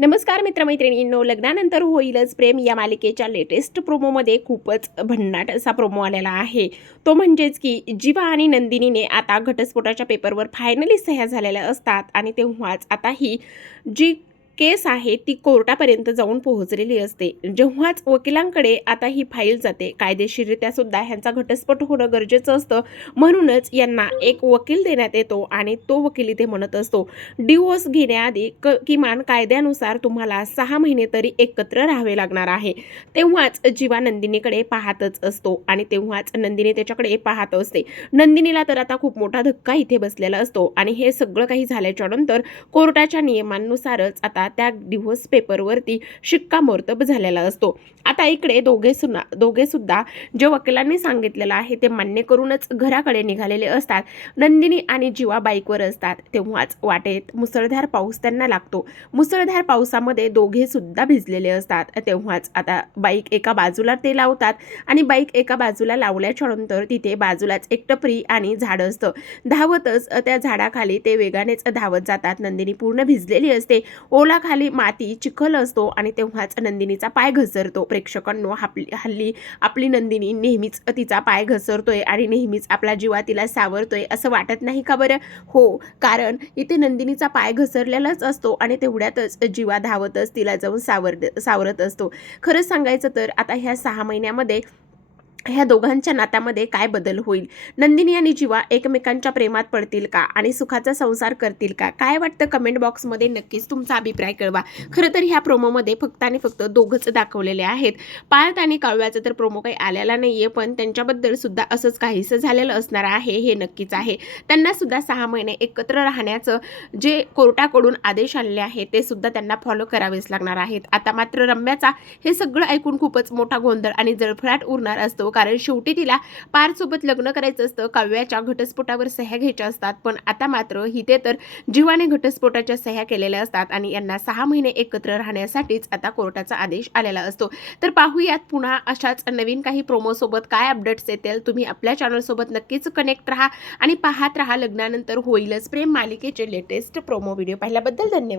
नमस्कार मित्रमैत्रिणींनो लग्नानंतर होईलच प्रेम. या मालिकेच्या लेटेस्ट प्रोमोमध्ये खूपच भन्नाट असा प्रोमो आलेला आहे. तो म्हणजेच की जीवा आणि नंदिनीने आता घटस्फोटाच्या पेपरवर फायनली सह्या झालेल्या असतात आणि तेव्हाच आता ही जी केस आहे ती कोर्टापर्यंत जाऊन पोहोचलेली असते. जेव्हाच वकिलांकडे आता ही फाईल जाते कायदेशीररित्या सुद्धा ह्यांचा घटस्फोट होणं गरजेचं असतं. म्हणूनच यांना एक वकील देण्यात येतो आणि तो वकील इथे म्हणत असतो डिवोर्स घेण्याआधी क किमान कायद्यानुसार तुम्हाला सहा महिने तरी एकत्र राहावे लागणार आहे. तेव्हाच जीवा नंदिनीकडे पाहतच असतो आणि तेव्हाच नंदिनी त्याच्याकडे पाहत असते. नंदिनीला तर आता खूप मोठा धक्का इथे बसलेला असतो आणि हे सगळं काही झाल्याच्यानंतर कोर्टाच्या नियमांनुसारच आता त्या डिव्होर्स पेपरवरती शिक्कामोर्तब झालेला असतो. आता इकडे दोघे सुना दोघे सुद्धा जे वकिलांनी सांगितलेलं आहे ते मान्य करूनच घराकडे निघालेले असतात. नंदिनी आणि जीवा बाईकवर असतात. तेव्हाच वाटेत मुसळधार पाऊस त्यांना लागतो. मुसळधार पावसामध्ये दोघे सुद्धा भिजलेले असतात. तेव्हाच आता बाईक एका बाजूला ते लावतात आणि बाईक एका बाजूला लावल्याच्या नंतर तिथे बाजूलाच एक टपरी आणि झाड असतं. धावतच त्या झाडाखाली ते वेगानेच धावत जातात. नंदिनी पूर्ण भिजलेली असते. ओलाखाली माती चिखल असतो आणि तेव्हाच नंदिनीचा पाय घसरतो. प्रेक्षकांनो आपली हल्ली आपली नंदिनी नेहमीच तिचा पाय घसरतोय आणि नेहमीच आपला जीवा तिला सावरतोय असं वाटत नाही का बरं? हो कारण इथे नंदिनीचा पाय घसरलेलाच असतो आणि तेवढ्यातच जीवा धावतच तिला जाऊन सावर सावरत असतो. खरंच सांगायचं तर आता ह्या सहा महिन्यामध्ये ह्या दोघांच्या नात्यामध्ये काय बदल होईल? नंदिनी आणि जीवा एकमेकांच्या प्रेमात पडतील का? आणि सुखाचा संसार करतील का? काय वाटतं कमेंट बॉक्समध्ये नक्कीच तुमचा अभिप्राय कळवा. खरं तर ह्या प्रोमोमध्ये फक्त आणि फक्त दोघंच दाखवलेले आहेत. पार्थ आणि काव्याचा तर प्रोमो काही आलेला नाही आहे पण त्यांच्याबद्दल सुद्धा असंच काहीसं झालेलं असणार आहे हे नक्कीच आहे. त्यांना सुद्धा सहा महिने एकत्र राहण्याचं जे कोर्टाकडून आदेश आलेले आहे ते सुद्धा त्यांना फॉलो करावेच लागणार आहेत. आता मात्र रम्याचा हे सगळं ऐकून खूपच मोठा गोंधळ आणि जळफळाट उरणार असतो. असतो कारण शेवटी तिला पारसोबत लग्न करायचं असतं. काव्याच्या घटस्फोटावर सह्या घ्यायच्या असतात. पण आता मात्र हिते तर जीवाने घटस्फोटाच्या सह्या केलेल्या असतात आणि यांना सहा महिने एकत्र राहण्यासाठीच आता कोर्टाचा आदेश आलेला असतो. तर पाहूयात पुन्हा अशाच नवीन काही प्रोमोसोबत काय अपडेट्स येतील. तुम्ही आपल्या चॅनलसोबत नक्कीच कनेक्ट राहा आणि पाहत राहा. लग्नानंतर होईलच प्रेम मालिकेचे लेटेस्ट प्रोमो व्हिडिओ पाहिल्याबद्दल धन्यवाद.